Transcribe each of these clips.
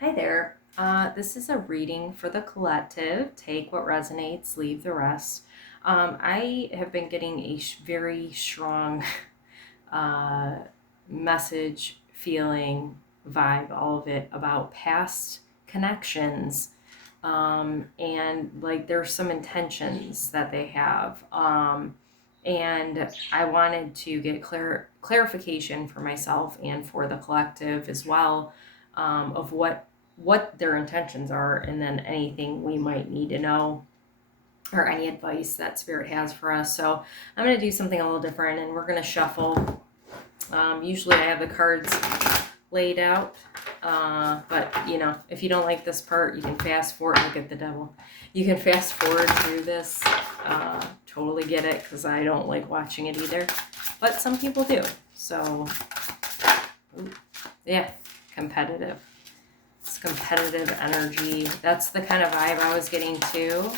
Hi there. This is a reading for the collective. Take what resonates, leave the rest. I have been getting a very strong uh, message, feeling, vibe, all of it about past connections. And like there's some intentions that they have. And I wanted to get clarification for myself and for the collective as well, of what their intentions are, and then anything we might need to know or any advice that spirit has for us. So I'm going to do something a little different, and we're going to shuffle. Usually I have the cards laid out, but if you don't like this part, you can fast forward. Look at the devil. You can fast forward through this. Totally get it, because I don't like watching it either, but some people do. So yeah, competitive. It's competitive energy. That's the kind of vibe I was getting too.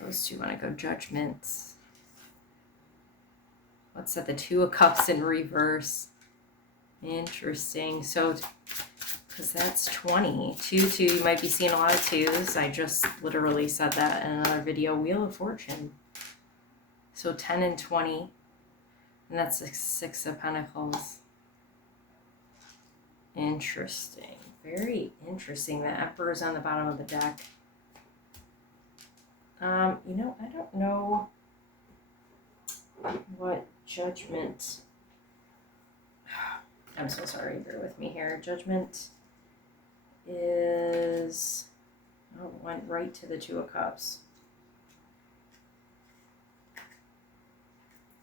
Those two want to go judgments. Let's set the Two of Cups in reverse. Interesting. So, because that's 20. 2, you might be seeing a lot of twos. I just literally said that in another video. Wheel of Fortune. So 10 and 20. And that's the Six of Pentacles. Interesting. Very interesting. The Emperor's on the bottom of the deck. I don't know what Judgment. I'm so sorry, bear with me here. Judgment is, went right to the Two of Cups.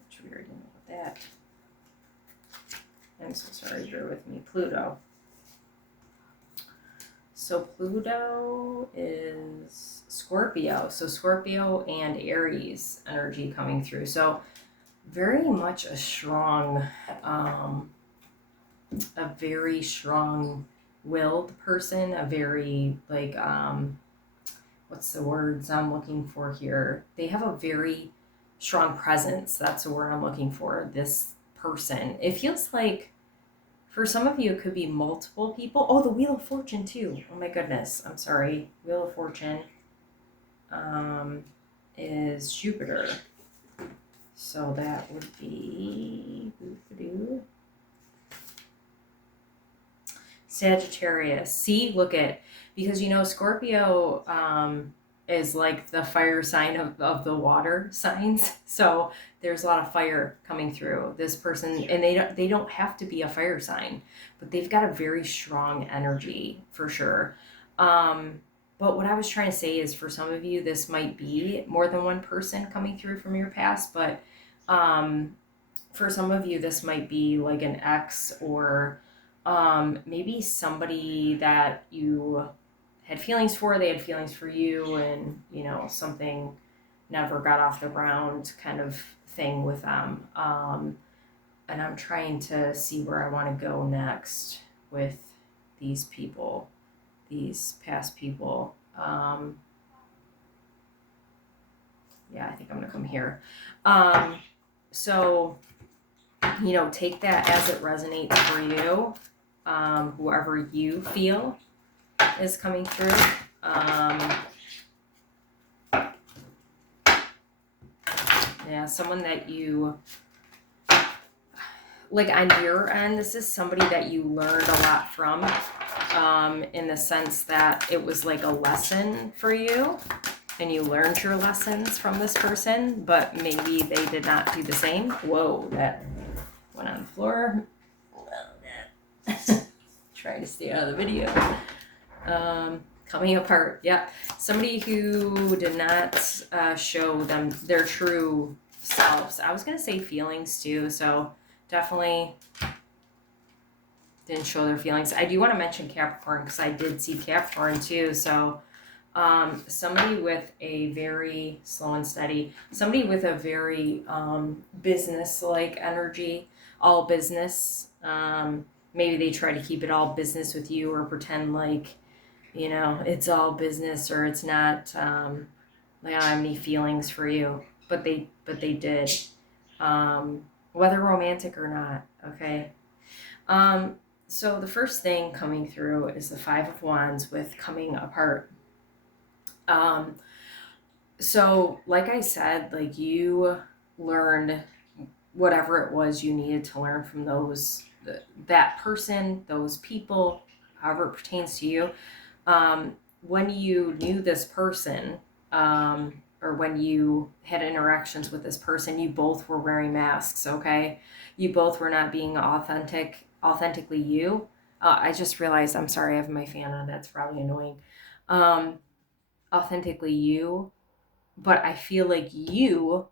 Which we already know about that. I'm so sorry, bear with me. Pluto. So Pluto is Scorpio. So Scorpio and Aries energy coming through. So very much a very strong willed person, a very what's the words I'm looking for here? They have a very strong presence. That's the word I'm looking for. This person. It feels like for some of you, it could be multiple people. Oh, the Wheel of Fortune, too. Oh, my goodness. I'm sorry. Wheel of Fortune is Jupiter. So that would be Sagittarius. See, look at, because Scorpio is like the fire sign of the water signs. So there's a lot of fire coming through this person, and they don't have to be a fire sign, but they've got a very strong energy for sure. But what I was trying to say is, for some of you, this might be more than one person coming through from your past, but for some of you, this might be like an ex, or maybe somebody that you had feelings for, they had feelings for you, and something never got off the ground, kind of thing with them. And I'm trying to see where I want to go next with these people, these past people. Yeah, I think I'm gonna come here. So take that as it resonates for you. Whoever you feel is coming through. Someone that you like on your end. This is somebody that you learned a lot from, in the sense that it was like a lesson for you, and you learned your lessons from this person, but maybe they did not do the same. Whoa, that went on the floor. Trying to stay out of the video. Coming apart. Yep. Somebody who did not show them their true selves. I was going to say feelings too, so definitely didn't show their feelings. I do want to mention Capricorn, because I did see Capricorn too. So somebody with a very slow and steady, somebody with a very business-like energy, all business. Maybe they try to keep it all business with you, or pretend like, it's all business, or it's not, like, I don't have any feelings for you, but they did, whether romantic or not. Okay. So the first thing coming through is the Five of Wands with coming apart. Um, so like I said, like you learned whatever it was you needed to learn from that person, those people, however it pertains to you. When you knew this person, or when you had interactions with this person, you both were wearing masks. Okay, you both were not being authentically you. I just realized, I'm sorry, I have my fan on. That's probably annoying. Um, Authentically you, but I feel like the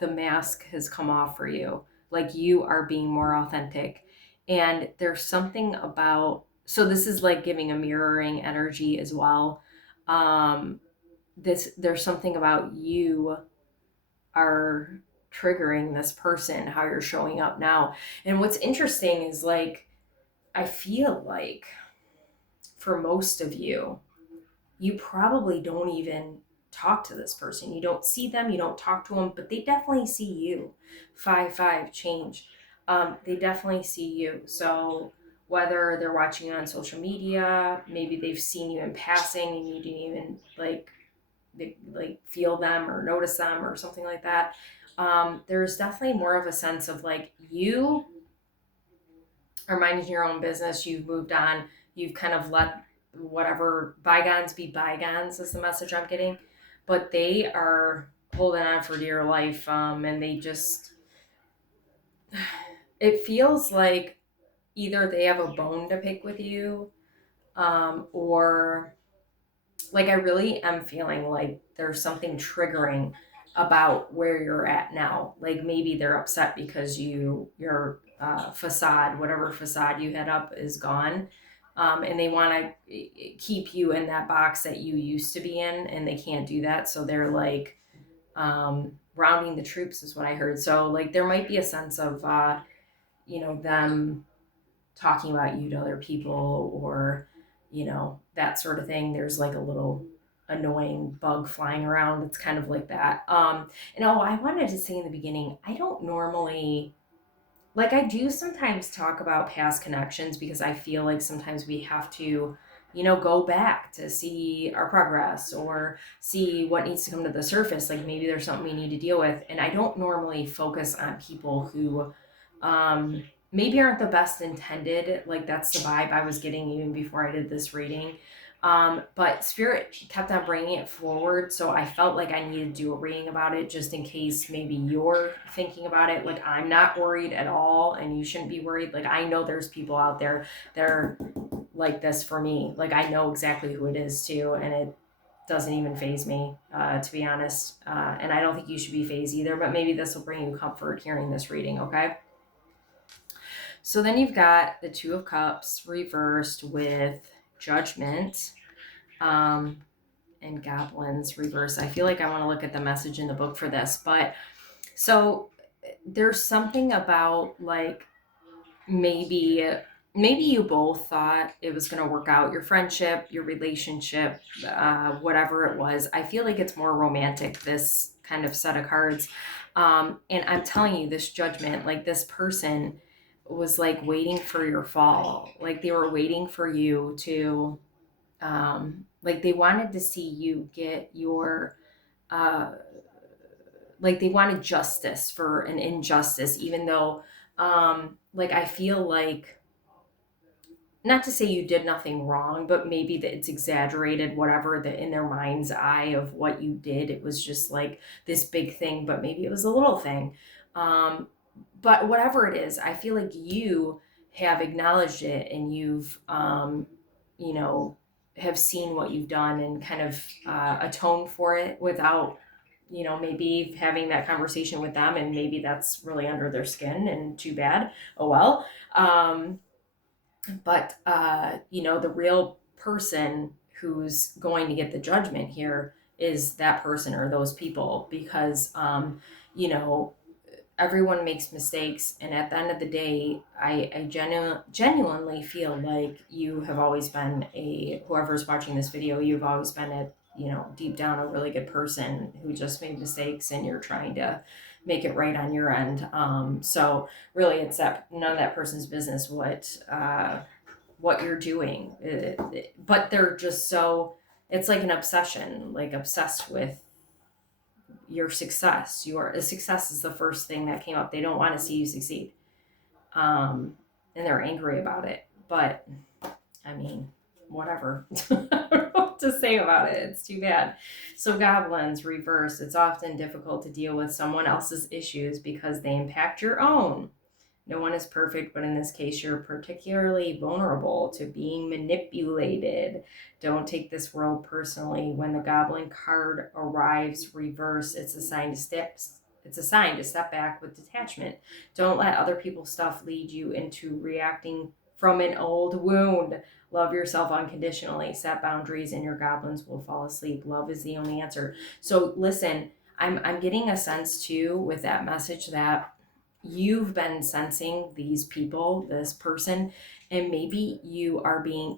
mask has come off for you. Like you are being more authentic. And there's something about, so this is like giving a mirroring energy as well. Um, there's something about you are triggering this person, how you're showing up now. And what's interesting is like, I feel like for most of you, you probably don't even talk to this person. You don't see them, you don't talk to them, but they definitely see you. 5-5 change. They definitely see you. So whether they're watching you on social media, maybe they've seen you in passing and you didn't even like feel them or notice them or something like that. There's definitely more of a sense of like you are minding your own business. You've moved on. You've kind of let whatever bygones be bygones is the message I'm getting. But they are holding on for dear life. And they just, it feels like either they have a bone to pick with you, or like I really am feeling like there's something triggering about where you're at now. Like maybe they're upset because your facade, whatever facade you had up, is gone, and they want to keep you in that box that you used to be in, and they can't do that. So they're like rounding the troops, is what I heard. So like there might be a sense of them talking about you to other people, or that sort of thing. There's like a little annoying bug flying around. It's kind of like that. And I wanted to say in the beginning, I don't normally, like, I do sometimes talk about past connections because I feel like sometimes we have to go back to see our progress or see what needs to come to the surface. Like maybe there's something we need to deal with, and I don't normally focus on people who maybe aren't the best intended. Like that's the vibe I was getting even before I did this reading. But Spirit kept on bringing it forward, so I felt like I needed to do a reading about it just in case maybe you're thinking about it. Like I'm not worried at all, and you shouldn't be worried. Like I know there's people out there that are like this for me. Like I know exactly who it is too, and it doesn't even phase me, to be honest. And I don't think you should be phased either, but maybe this will bring you comfort hearing this reading, okay? So then you've got the Two of Cups reversed with Judgment, um, and Goblins reversed. I feel like I want to look at the message in the book for this, but so there's something about like maybe you both thought it was going to work out, your friendship, your relationship, whatever it was. I feel like it's more romantic, this kind of set of cards. And I'm telling you, this Judgment, like this person was like waiting for your fall. Like they were waiting for you to, like they wanted to see you get your, uh, like they wanted justice for an injustice, even though, like I feel like, not to say you did nothing wrong, but maybe that it's exaggerated, whatever, that in their mind's eye of what you did, it was just like this big thing, but maybe it was a little thing. Um, but whatever it is, I feel like you have acknowledged it, and you've, you know, have seen what you've done and kind of atoned for it without, maybe having that conversation with them. And maybe that's really under their skin and too bad. Oh well. But the real person who's going to get the judgment here is that person or those people, because you know everyone makes mistakes, and at the end of the day, I genuinely feel like you have always been whoever's watching this video, you've always been deep down a really good person who just made mistakes, and you're trying to make it right on your end. So really, it's that none of that person's business what you're doing. But they're just so, it's like an obsession, like obsessed with your success. Your success is the first thing that came up. They don't want to see you succeed, and they're angry about it. But I mean, whatever. I don't know what to say about it. It's too bad. So goblins reverse. It's often difficult to deal with someone else's issues because they impact your own. No one is perfect, but in this case, you're particularly vulnerable to being manipulated. Don't take this world personally. When the goblin card arrives reverse, it's a sign to step back with detachment. Don't let other people's stuff lead you into reacting from an old wound. Love yourself unconditionally. Set boundaries and your goblins will fall asleep. Love is the only answer. So listen, I'm getting a sense too with that message that you've been sensing these people, this person, and maybe you are being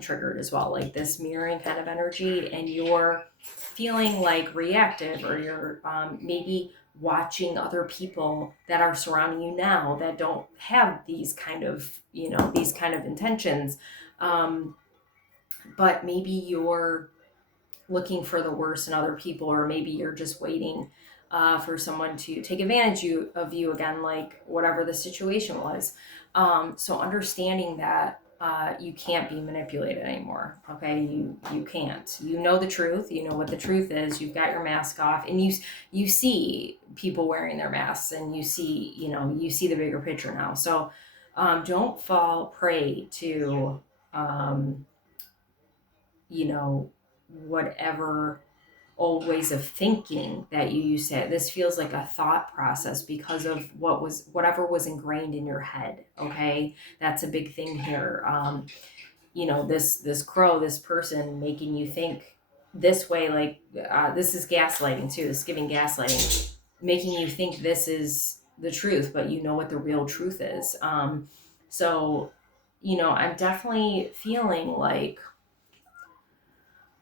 triggered as well, like this mirroring kind of energy, and you're feeling like reactive, or you're maybe watching other people that are surrounding you now that don't have these kind of, these kind of intentions. um, but maybe you're looking for the worst in other people, or maybe you're just waiting for someone to take advantage of you again, like whatever the situation was. So understanding that you can't be manipulated anymore. Okay, you can't. You know the truth. You know what the truth is. You've got your mask off, and you see people wearing their masks, and you see the bigger picture now. So don't fall prey to um, you know whatever old ways of thinking that you used to. This feels like a thought process because of whatever was ingrained in your head. Okay, that's a big thing here. This crow, this person making you think this way, like this is gaslighting too. This is giving gaslighting, making you think this is the truth, but you know what the real truth is. So I'm definitely feeling like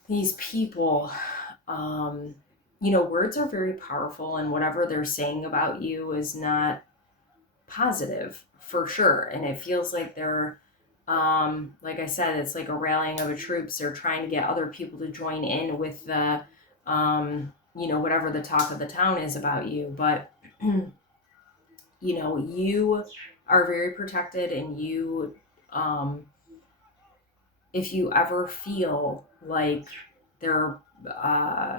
these people, um, words are very powerful, and whatever they're saying about you is not positive for sure. And it feels like they're, like I said, it's like a rallying of the troops. They're trying to get other people to join in with whatever the talk of the town is about you. But, you are very protected, and um, if you ever feel like they're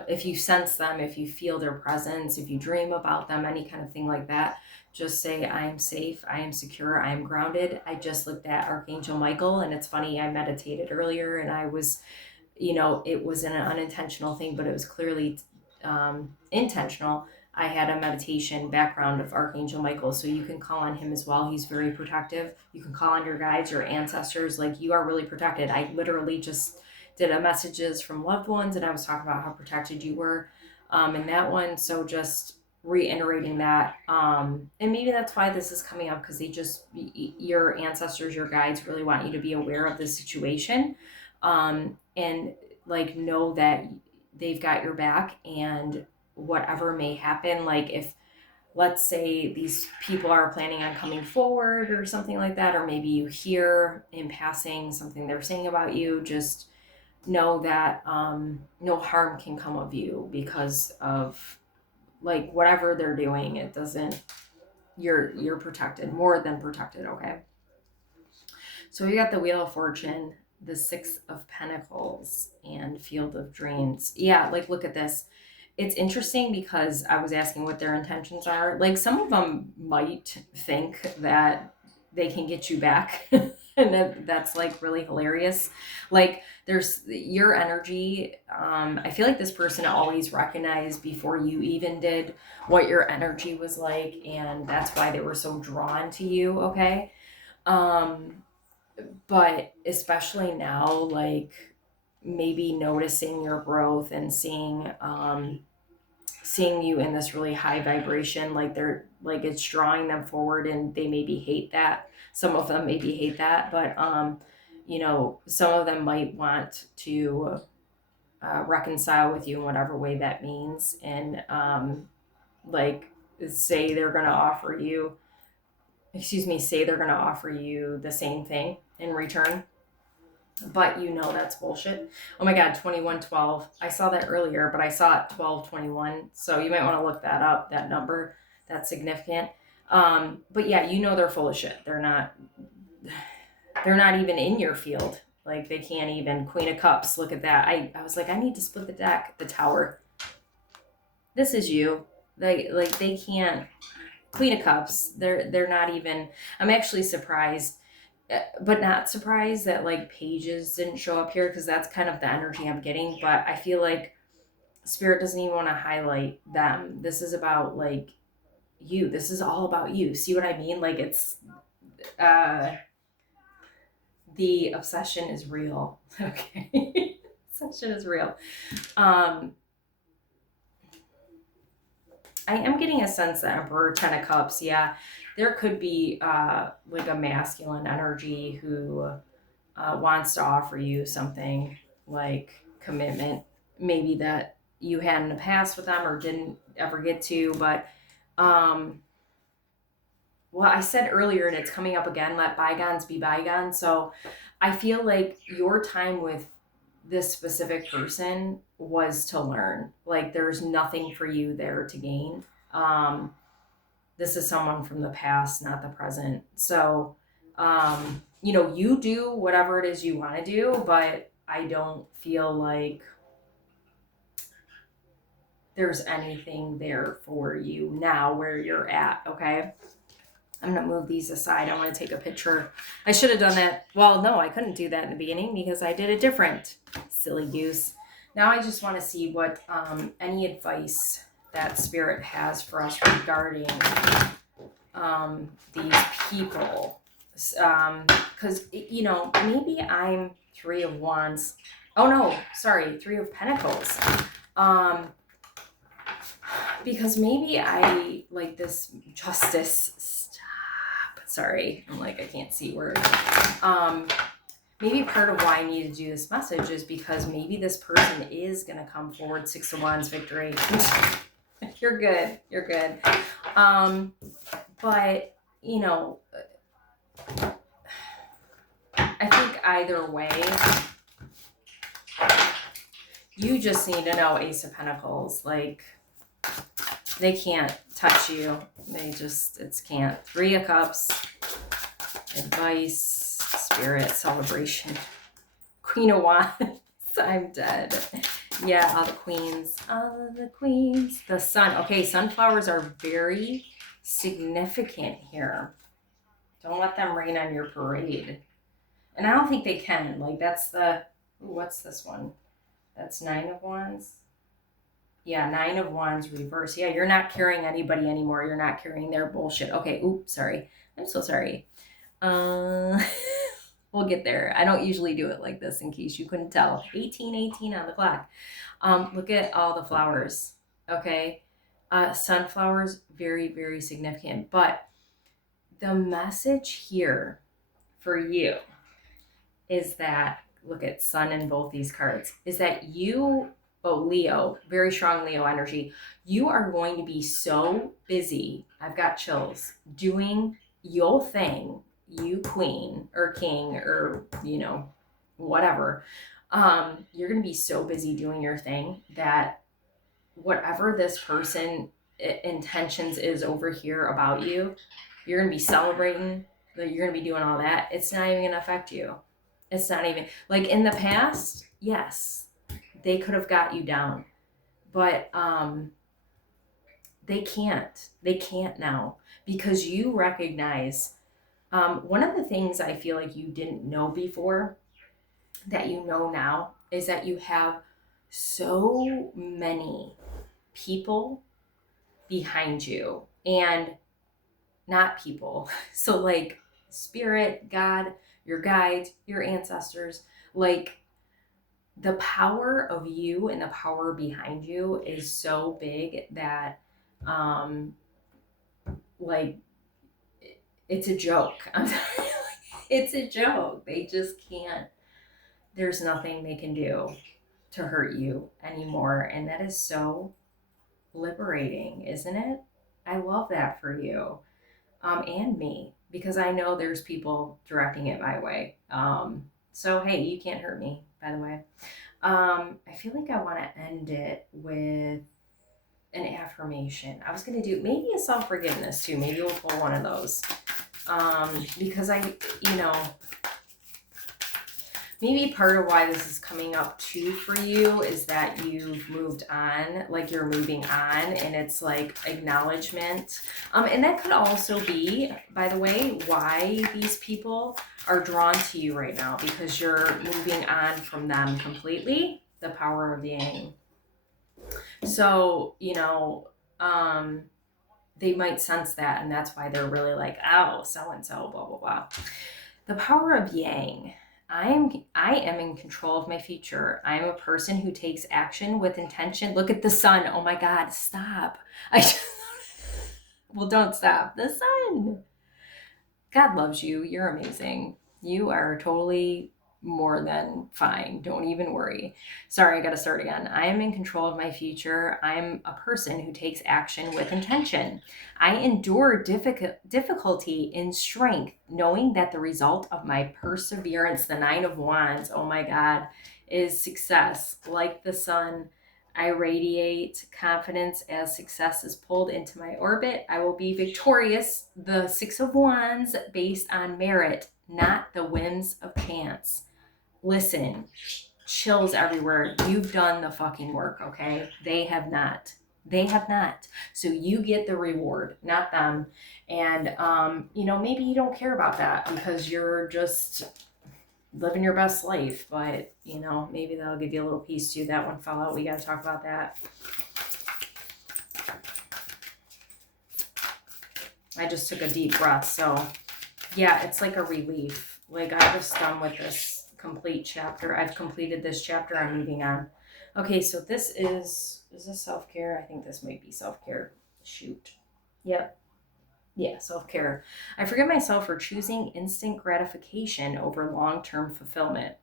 if you sense them, if you feel their presence, if you dream about them, any kind of thing like that, just say, I am safe, I am secure, I am grounded. I just looked at Archangel Michael, and it's funny, I meditated earlier, and I was, it was an unintentional thing, but it was clearly intentional. I had a meditation background of Archangel Michael, so you can call on him as well. He's very protective. You can call on your guides, your ancestors. Like, you are really protected. I literally just did a messages from loved ones, and I was talking about how protected you were in that one. So just reiterating that, and maybe that's why this is coming up, because your ancestors, your guides really want you to be aware of this situation, and like know that they've got your back, and whatever may happen, like if, let's say, these people are planning on coming forward or something like that, or maybe you hear in passing something they're saying about you, just know that no harm can come of you because of like whatever they're doing. It doesn't, you're protected, more than protected. Okay, so we got the Wheel of Fortune, the Six of Pentacles, and Field of Dreams. Yeah, like look at this. It's interesting because I was asking what their intentions are. Like, some of them might think that they can get you back. And that's like really hilarious. Like, there's your energy. I feel like this person always recognized before you even did what your energy was like. And that's why they were so drawn to you. Okay. Um, but especially now, like maybe noticing your growth and seeing you in this really high vibration, like they're like it's drawing them forward, and they maybe hate that. Some of them maybe hate that, but some of them might want to reconcile with you in whatever way that means, and like say they're going to offer you, say they're going to offer you the same thing in return, but you know that's bullshit. Oh my God, 2112. I saw that earlier, but I saw it 1221. So you might want to look that up, that number. That's significant. But yeah, you know they're full of shit. They're not even in your field. Like they can't even. Queen of Cups, look at that. I was like, I need to split the deck. The Tower. This is you. They can't. Queen of Cups, they're not even. I'm actually surprised, but not surprised that like pages didn't show up here, because that's kind of the energy I'm getting. But I feel like Spirit doesn't even want to highlight them. This is about like you. This is all about you. See what I mean? Like it's the obsession is real. Okay. Obsession is real. I am getting a sense that Emperor, Ten of Cups, yeah, there could be like a masculine energy who wants to offer you something like commitment, maybe that you had in the past with them or didn't ever get to. But well, I said earlier, and it's coming up again, let bygones be bygones. So I feel like your time with this specific person was to learn. Like there's nothing for you there to gain. This is someone from the past, not the present. So, you do whatever it is you want to do, but I don't feel like there's anything there for you now where you're at. Okay. I'm going to move these aside. I want to take a picture. I should have done that. Well, no, I couldn't do that in the beginning because I did it different. Silly goose. Now I just want to see what any advice that Spirit has for us regarding these people. Because, maybe I'm Three of Wands. Oh, no, sorry, Three of Pentacles. Because maybe I like this Justice. Sorry, I'm like, I can't see words. Maybe part of why I need to do this message is because maybe this person is going to come forward. Six of Wands, victory. You're good. You're good. But, I think either way, you just need to know Ace of Pentacles. Like, they can't touch you. It can't. Three of Cups, advice, Spirit, celebration. Queen of Wands, I'm dead. Yeah, all the queens. The sun. Okay, sunflowers are very significant here. Don't let them rain on your parade. And I don't think they can. Like, that's what's this one? That's Nine of Wands. Yeah, Nine of Wands reverse. Yeah, you're not carrying anybody anymore. You're not carrying their bullshit. Okay, oops, sorry. I'm so sorry. We'll get there. I don't usually do it like this, in case you couldn't tell. 18:18 on the clock. Look at all the flowers. Okay. Sunflowers, very, very significant. But the message here for you is that, look at Sun in both these cards, is that Leo, very strong Leo energy, you are going to be so busy, I've got chills, doing your thing, you queen or king or, whatever. You're going to be so busy doing your thing that whatever this person intentions is over here about you, you're going to be celebrating, that you're going to be doing all that. It's not even going to affect you. It's not even, like in the past, yes, they could have got you down, but they can't now, because you recognize one of the things I feel like you didn't know before that you know now is that you have so many people behind you, and not people. So like Spirit, God, your guides, your ancestors, like the power of you and the power behind you is so big that like it's a joke. It's a joke. They just can't, there's nothing they can do to hurt you anymore. And that is so liberating, isn't it? I love that for you, and me, because I know there's people directing it my way. So hey, you can't hurt me, by the way. I feel like I want to end it with an affirmation. I was going to do maybe a self forgiveness too. Maybe we'll pull one of those. Because you know, maybe part of why this is coming up too for you is that you've moved on, like you're moving on, and it's like acknowledgement. And that could also be, by the way, why these people are drawn to you right now, because you're moving on from them completely. The power of yang. So, they might sense that, and that's why they're really like, oh, so and so, blah blah blah. The power of yang. I am in control of my future. I am a person who takes action with intention. Look at the sun. Oh my God, stop. Well, don't stop. The sun. God loves you. You're amazing. You are totally more than fine. Don't even worry. Sorry, I got to start again. I am in control of my future. I'm a person who takes action with intention. I endure difficulty in strength, knowing that the result of my perseverance, the Nine of Wands, oh my God, is success. Like the sun, I radiate confidence as success is pulled into my orbit. I will be victorious. The Six of Wands based on merit, not the whims of chance. Listen, chills everywhere. You've done the fucking work, okay? They have not. They have not. So you get the reward, not them. And, maybe you don't care about that because you're just living your best life, but maybe that'll give you a little piece too. That one fell out. We got to talk about that. I just took a deep breath. So yeah, it's like a relief. Like I'm just done with this complete chapter. I've completed this chapter. I'm moving on. Okay, so is this self-care? I think this might be self-care. Shoot. Yep. Yeah, self-care. I forgive myself for choosing instant gratification over long-term fulfillment.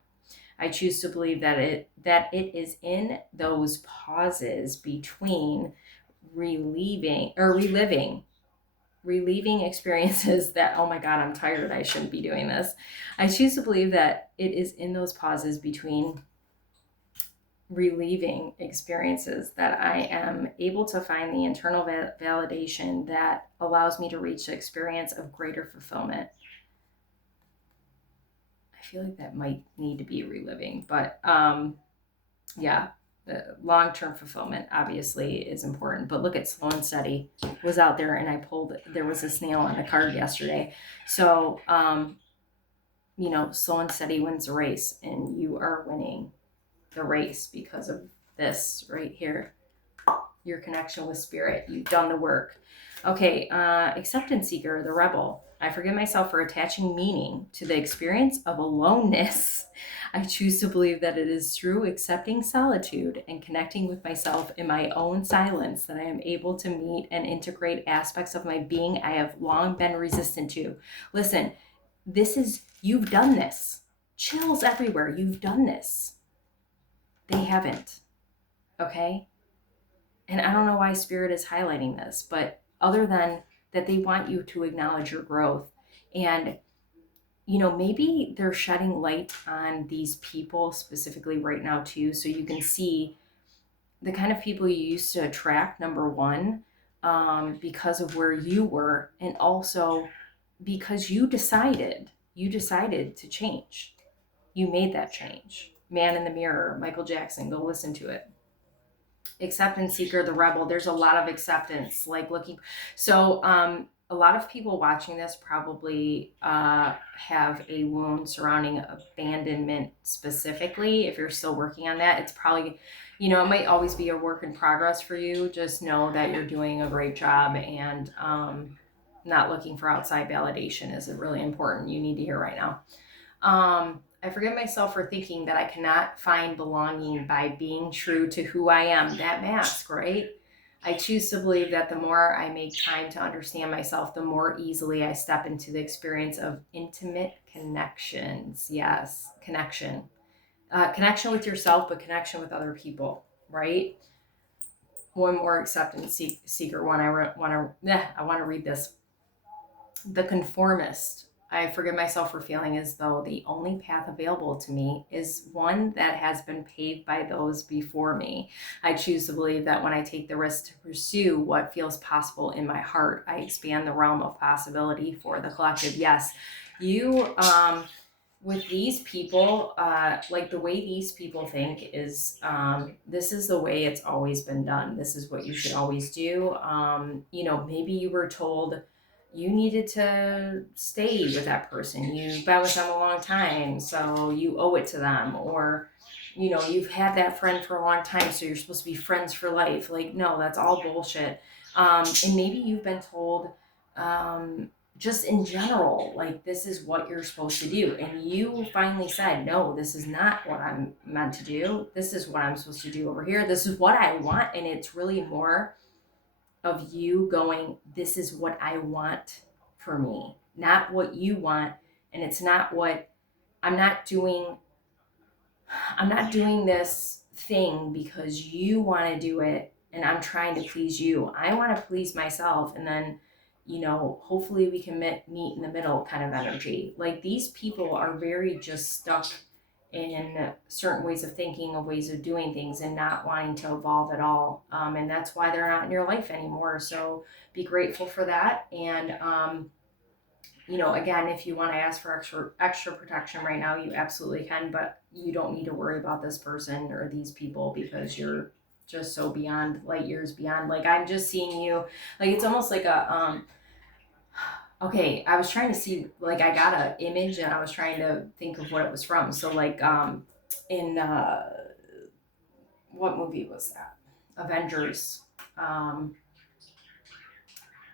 I choose to believe that it is in those pauses between reliving experiences that, oh my God, I'm tired, I shouldn't be doing this. I choose to believe that it is in those pauses between relieving experiences that I am able to find the internal validation that allows me to reach the experience of greater fulfillment. I feel like that might need to be reliving, but yeah, the long-term fulfillment obviously is important. But look at Slow and Steady was out there, and there was a snail on the card yesterday. So Slow and Steady wins the race, and you are winning the race because of this right here. Your connection with spirit. You've done the work. Okay, acceptance seeker, the rebel. I forgive myself for attaching meaning to the experience of aloneness. I choose to believe that it is through accepting solitude and connecting with myself in my own silence that I am able to meet and integrate aspects of my being I have long been resistant to. Listen, you've done this. Chills everywhere. You've done this. They haven't. Okay? And I don't know why Spirit is highlighting this, but other than that, they want you to acknowledge your growth. And, maybe they're shedding light on these people specifically right now, too, so you can see the kind of people you used to attract, number one, because of where you were, and also because you decided to change. You made that change. Man in the Mirror, Michael Jackson, go listen to it. Acceptance seeker, the rebel. There's a lot of acceptance, like looking. So a lot of people watching this probably have a wound surrounding abandonment specifically. If you're still working on that, it's probably, it might always be a work in progress for you. Just know that you're doing a great job, and not looking for outside validation is really important. You need to hear right now. I forgive myself for thinking that I cannot find belonging by being true to who I am. That mask, right? I choose to believe that the more I make time to understand myself, the more easily I step into the experience of intimate connections. Yes, connection. Connection with yourself, but connection with other people, right? one more acceptance seeker one. I want to read this. The conformist. I forgive myself for feeling as though the only path available to me is one that has been paved by those before me. I choose to believe that when I take the risk to pursue what feels possible in my heart, I expand the realm of possibility for the collective. Yes, you, with these people, like the way these people think is, this is the way it's always been done. This is what you should always do. Maybe you were told you needed to stay with that person. You've been with them a long time, so you owe it to them. Or, you've had that friend for a long time, so you're supposed to be friends for life. Like, no, that's all bullshit. And maybe you've been told, just in general, like, this is what you're supposed to do. And you finally said, no, this is not what I'm meant to do. This is what I'm supposed to do over here. This is what I want. And it's really more of you going, this is what I want for me, not what you want. And it's not what I'm not doing. I'm not doing this thing because you want to do it and I'm trying to please you. I want to please myself. And then, hopefully we can meet in the middle kind of energy. Like, these people are very just stuck in certain ways of thinking, of ways of doing things, and not wanting to evolve at all. And that's why they're not in your life anymore. So be grateful for that. And, again, if you want to ask for extra protection right now, you absolutely can, but you don't need to worry about this person or these people because you're just so beyond, light years beyond. Like, I'm just seeing you, like, it's almost like okay, I was trying to see, like, I got an image and I was trying to think of what it was from. So, like, in, what movie was that? Avengers. Um,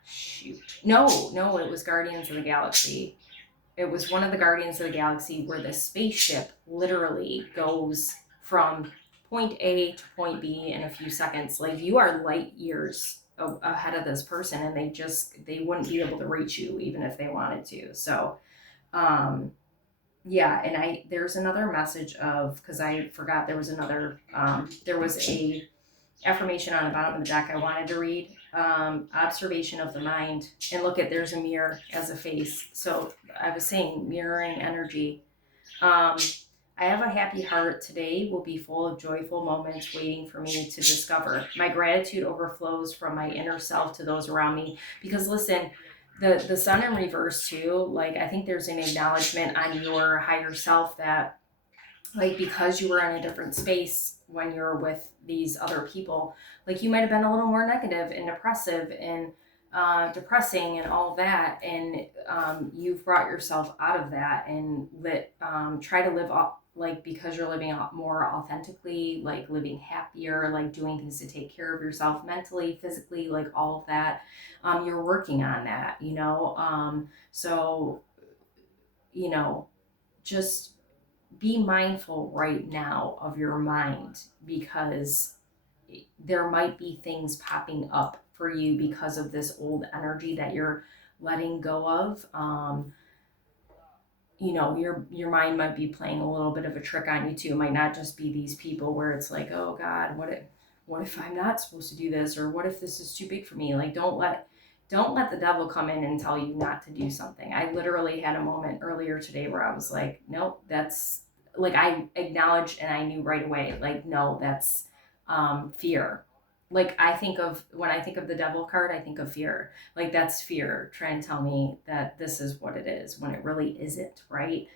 Shoot. No, it was Guardians of the Galaxy. It was one of the Guardians of the Galaxy where the spaceship literally goes from point A to point B in a few seconds. Like, you are light years ahead of this person, and they wouldn't be able to reach you even if they wanted to. So, yeah. And there's another message because I forgot there was there was a affirmation on the bottom of the deck I wanted to read. Observation of the mind. And look there's a mirror as a face. So I was saying mirroring energy. I have a happy heart. Today will be full of joyful moments waiting for me to discover. My gratitude overflows from my inner self to those around me. Because listen, the sun in reverse too, like, I think there's an acknowledgement on your higher self that, like, because you were in a different space when you're with these other people, like, you might have been a little more negative and depressive and depressing and all of that, and you've brought yourself out of that and try to live up, like, because you're living more authentically, like living happier, like doing things to take care of yourself mentally, physically, like all of that. You're working on that, so, just be mindful right now of your mind, because there might be things popping up for you because of this old energy that you're letting go of. Your mind might be playing a little bit of a trick on you too. It might not just be these people where it's like, oh God, what if I'm not supposed to do this, or what if this is too big for me? Like, don't let the devil come in and tell you not to do something. I literally had a moment earlier today where I was like, nope, that's, like, I acknowledged and I knew right away, like, no, that's fear. Like, when I think of the devil card, I think of fear. Like, that's fear trying to tell me that this is what it is when it really isn't, right?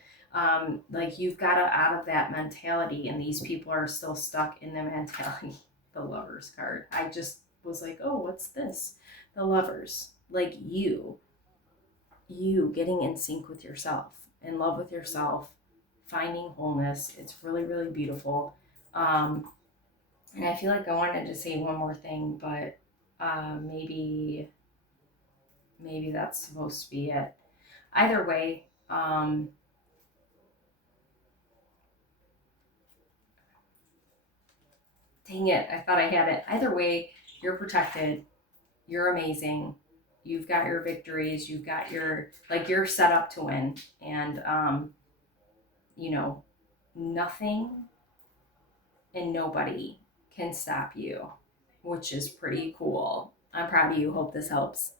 Like, you've got to out of that mentality, and these people are still stuck in the mentality. The Lovers card. I just was like, oh, what's this? The Lovers. Like, you getting in sync with yourself, in love with yourself, finding wholeness. It's really, really beautiful. And I feel like I wanted to say one more thing, but maybe that's supposed to be it. Either way, dang it, I thought I had it. Either way, you're protected. You're amazing. You've got your victories. You've got you're set up to win. And, nothing and nobody can stop you which is pretty cool. I'm proud of you. Hope this helps.